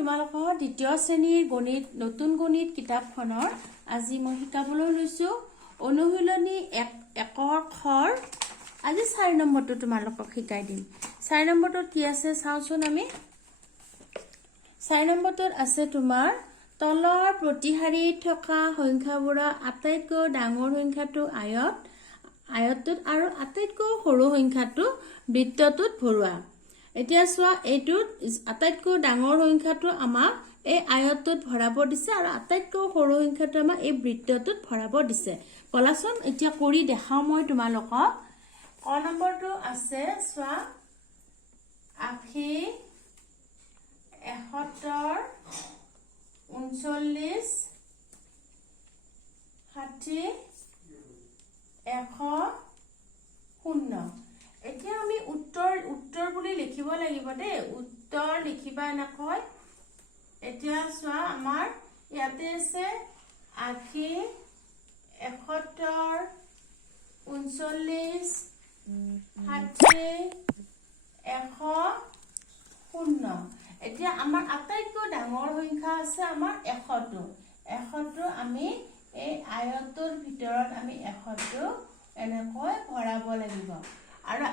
তোমালোকৰ দ্বিতীয় শ্ৰেণীৰ গণিত নতুন গণিত কিতাপখনৰ আজি মই শিকাবলৈ লৈছোঁ অনুশীলনী 1ৰ খৰ আজি 4 নম্বৰটো তোমালোকক শিকাই দিম। 4 নম্বৰটোত কি আছে চাওঁচোন আমি। 4 নম্বৰটোত আছে তোমাৰ তলৰ প্ৰতিহাৰীত থকা সংখ্যাবোৰৰ আটাইতকৈ ডাঙৰ সংখ্যাটো আয়তটোত আৰু আটাইতকৈ সৰু সংখ্যাটো বৃত্তটোত ভৰোৱা। এতিয়া চোৱা এইটোত আটাইতকৈ ডাঙৰ সংখ্যাটো আমাক এই আয়তটোত ভৰাব দিছে আৰু আটাইতকৈ সৰু সংখ্যাটো আমাক এই বৃত্তটোত ভৰাব দিছে। বলাচোন এতিয়া কৰি দেখাও মই তোমালোকক। ক নম্বৰটো আছে চোৱা 80 71 39 60 100 0। এতিয়া আমি উত্তৰ বুলি লিখিব লাগিব দেই। উত্তৰ লিখিবা এনেকৈ। এতিয়া চোৱা আমাৰ ইয়াতে আছে 80 71 39 60 100 0। এতিয়া আমাৰ আটাইতকৈ ডাঙৰ সংখ্যা আছে আমাৰ 100টো। 100টো আমি এই আয়তটোৰ ভিতৰত আমি 100টো এনেকৈ ভৰাব লাগিব। আৰু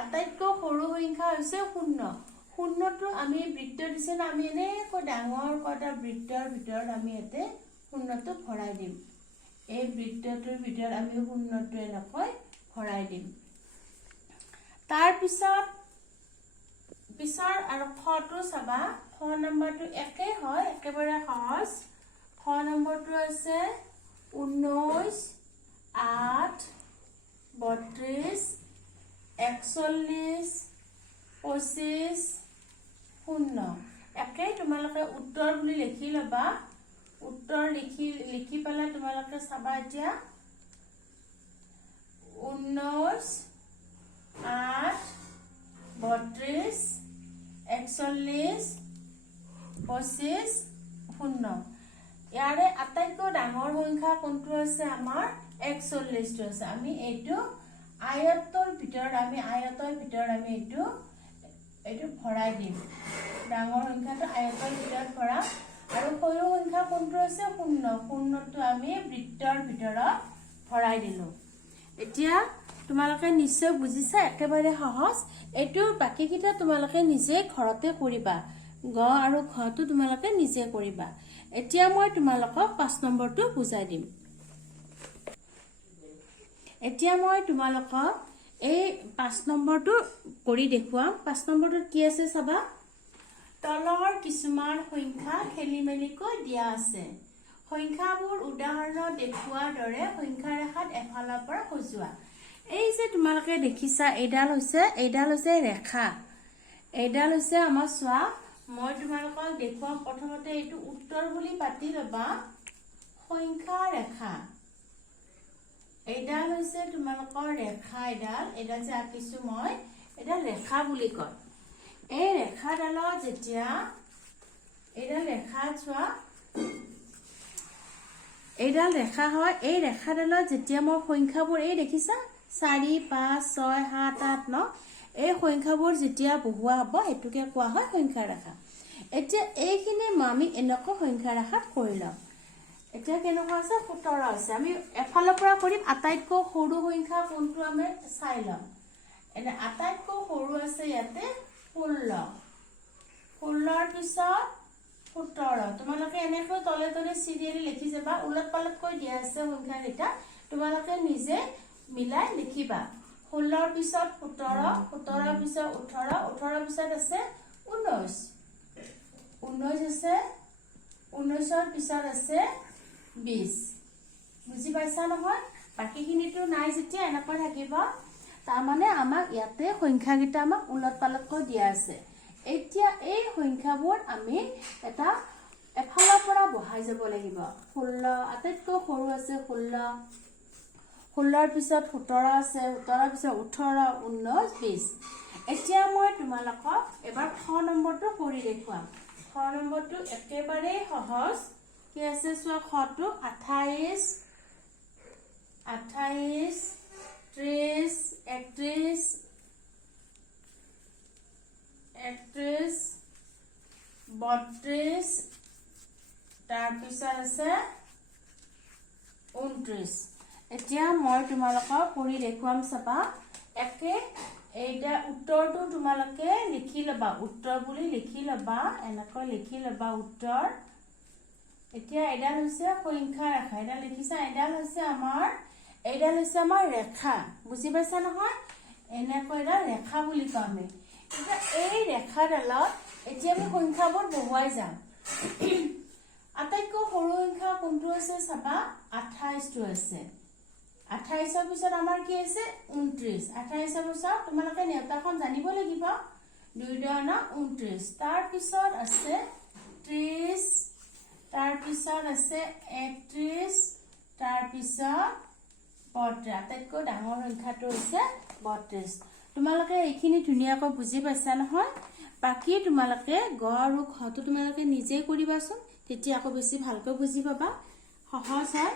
আটাইতকৈ সৰু সংখ্যা হৈছে 0। 0টো আমি বৃত্ত দিছে না, আমি এনেকৈ ডাঙৰ এটা বৃত্তৰ ভিতৰত আমি ইয়াতে 0টো ভৰাই দিম। এই বৃত্তটোৰ ভিতৰত আমি 0টো এনেকৈ ভৰাই দিম। তাৰ পিছৰ আৰু খটো চাবা। খ নম্বৰটো একেই হয়, একেবাৰে সহজ। খ নম্বৰটো আছে 19 8 32 41 25 0। একেই তোমালোকে উত্তৰ বুলি লিখি ল'বা। উত্তৰ লিখি পেলাই তোমালোকে চাবা এতিয়া 19 8 32 41 25 0। ইয়াৰে আটাইতকৈ ডাঙৰ সংখ্যা কোনটো আছে আমাৰ 41টো আছে। আমি এইটো আয়তৰ ভিতৰত আমি এইটো ভৰাই দিম। ডাঙৰ সংখ্যাটো আয়তৰ ভিতৰত ভৰা আৰু সৰু সংখ্যা কোনটো আছে 0। 0টো আমি বৃত্তৰ ভিতৰত ভৰাই দিলো। এতিয়া তোমালোকে নিশ্চয় বুজিছা, একেবাৰে সহজ। এইটো বাকীকেইটা তোমালোকে নিজে ঘৰতে কৰিবা। গ আৰু ঘটো তোমালোকে নিজে কৰিবা। এতিয়া মই তোমালোকক 5 নম্বৰটো বুজাই দিম। এতিয়া মই তোমালোকক এই 5 নম্বৰটো কৰি দেখুৱাম। 5 নম্বৰটোত কি আছে চাবা। তলৰ কিছুমান সংখ্যা খেলিমেলিকৈ দিয়া আছে। সংখ্যাবোৰ উদাহৰণত দেখুওৱাৰ দৰে সংখ্যা ৰেখাত এফালৰ পৰা সজোৱা। এই যে তোমালোকে দেখিছা এইডাল হৈছে ৰেখা। এইডাল হৈছে আমাৰ চোৱা। মই তোমালোকক দেখুৱাম। প্ৰথমতে এইটো উত্তৰ বুলি পাতি ল'বা। সংখ্যা ৰেখা এইডাল হৈছে তোমালোকৰ ৰেখা। এইডাল যে আঁকিছো মই, এইডাল ৰেখা বুলি কয়। এই ৰেখাডালত যেতিয়া এইডাল ৰেখা চোৱা, এইডাল ৰেখা হয়। এই ৰেখাডালত যেতিয়া মই সংখ্যাবোৰ এই দেখিছা 4 5 6 7 8 9 এই সংখ্যাবোৰ যেতিয়া বহুৱা হ'ব এইটোকে কোৱা হয় সংখ্যা ৰেখা। এতিয়া এইখিনি আমি এনেকৈ সংখ্যা ৰেখাত কৰি লওঁ। এতিয়া কেনেকুৱা আছে 17 আছে। আমি এফালৰ পৰা কৰিম। আটাইতকৈ সৰু সংখ্যা কোনটো আমি চাই লওঁ। এনে আটাইতকৈ সৰু আছে ইয়াতে 16। 16ৰ পিছত 17। তোমালোকে এনেকৈ তলে তলে চিৰিয়েলি লিখি যাবা। উলট পালটকৈ দিয়া আছে সংখ্যাকেইটা, তোমালোকে নিজে মিলাই লিখিবা। 16ৰ পিছত 17, 17ৰ পিছত 18, 18ৰ পিছত আছে 19, 19 আছে, 19ৰ পিছত আছে 20। বুজি পাইছা নহয়? বাকীখিনিতো নাই যেতিয়া এনেকৈ থাকিব। তাৰমানে আমাক ইয়াতে সংখ্যাকেইটা আমাক উলট পালটকৈ দিয়া আছে। এতিয়া এই সংখ্যাবোৰ আমি এটা এফালৰ পৰা বহাই যাব লাগিব। 16 আটাইতকৈ সৰু আছে 16, 16ৰ পিছত 17 আছে, 17ৰ পিছত 18, 19, 20। এতিয়া মই তোমালোকক এবাৰ খ নম্বৰটো কৰি দেখুৱাম। খ নম্বৰটো একেবাৰেই সহজ। কি আছে চোৱা খটো 28 30 31 31 32 তাৰপিছত আছে 29 এতিয়া মই তোমালোকক কৰি দেখুৱাম চাবা একে এইটা উত্তৰটো তোমালোকে লিখি লবা উত্তৰ বুলি লিখি লবা এনেকৈ লিখি লবা উত্তৰ এতিয়া এডাল হৈছে সংখ্যা ৰেখা এটা লিখিছা এডাল হৈছে আমাৰ ৰেখা বুজি পাইছা নহয় এনেকৈ এটা ৰেখা বুলি কওঁ আমি এতিয়া এই ৰেখাডালত এতিয়া আমি সংখ্যাবোৰ বহুৱাই যাম আটাইতকৈ সৰু সংখ্যা কোনটো আছে চাবা 28 টো আছে 28 ৰ পিছত আমাৰ কি আছে 29 28 ৰ পিছত তোমালোকে নেওতাখন জানিব লাগিব 2 2 29 তাৰ পিছত আছে 30 তাৰ পিছত আছে 31 তাৰ পিছত 32 আটাইতকৈ ডাঙৰ সংখ্যাটো হৈছে 32 তোমালোকে এইখিনি ধুনীয়াকৈ বুজি পাইছা নহয় বাকি তোমালোকে গ আৰু খ টো তোমালোকে নিজে কৰিবাচোন তেতিয়া আকৌ বেছি ভালকৈ বুজি পাবা সহজ হয়